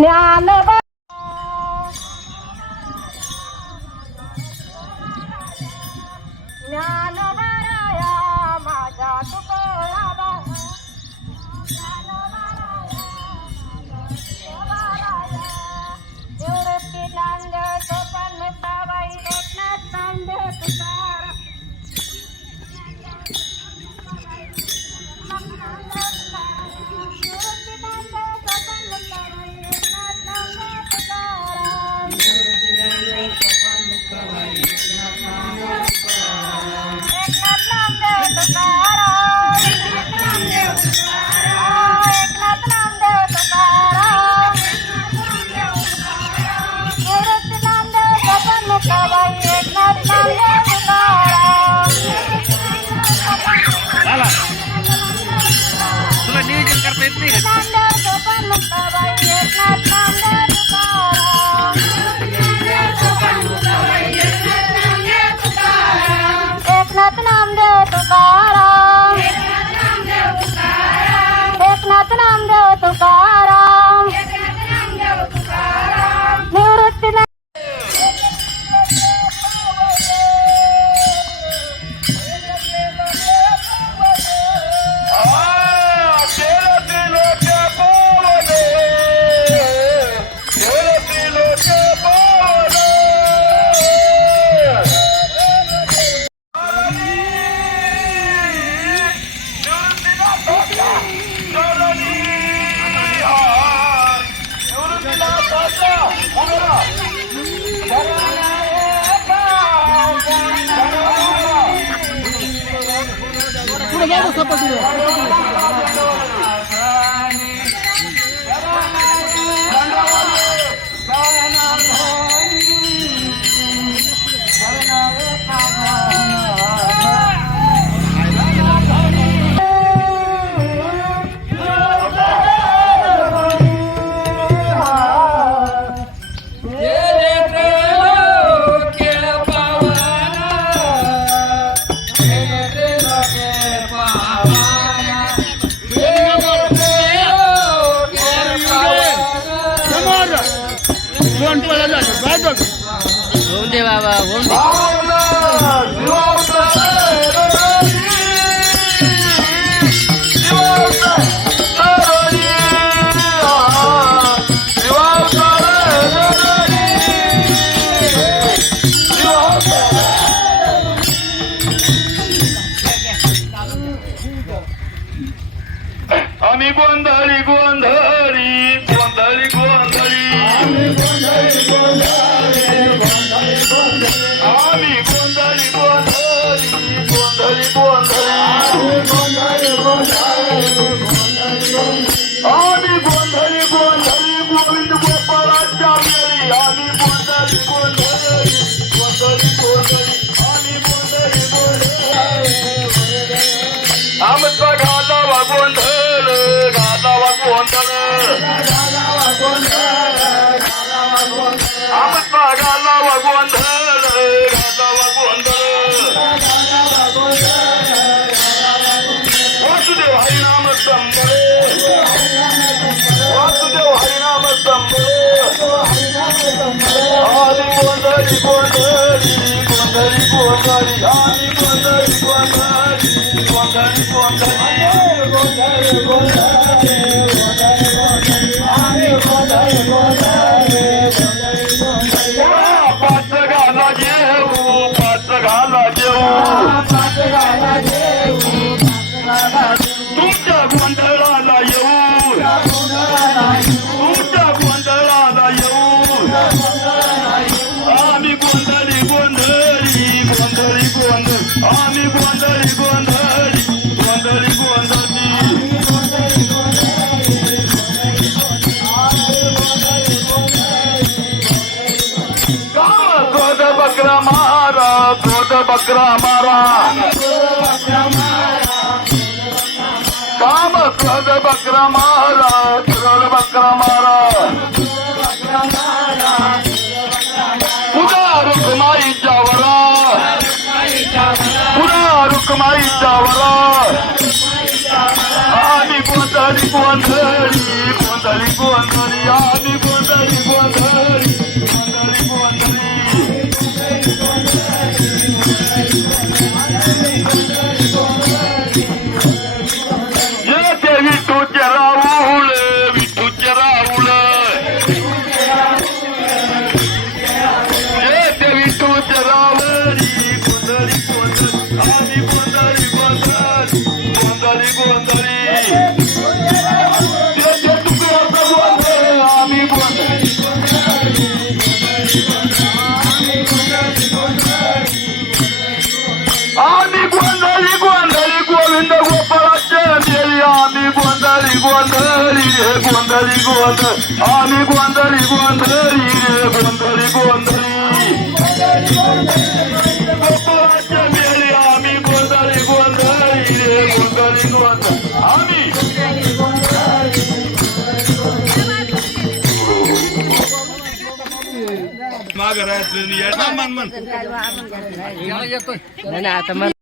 俩那。Bye-bye. சாப்பாடு मला दे बाबा होऊन आम्ही गोंधळी गोंधळी. आमचा गादा वागोंधळ गादा वागोंधळ आमचा गादा वागोंधळ गादा वागोंधळ वसुदेव हरिनाम संभळ Gondari, Gondari, Gondari, Gondari, बकरा मारा. काम खद बकरा मारा चुरल बकरा मारा. पुन्हा रुकमाई जावरा पुन्हा रुकमाई जावरा आणि कोणता कोण गोंधळी गोंधळ आम्ही गोंधळी गोंधळी रे गोंधळी गोंधळी आम्ही गोंधळी गोंधळी रे गोंधळी गोंधळ आम्ही नाही, नाही, आता मग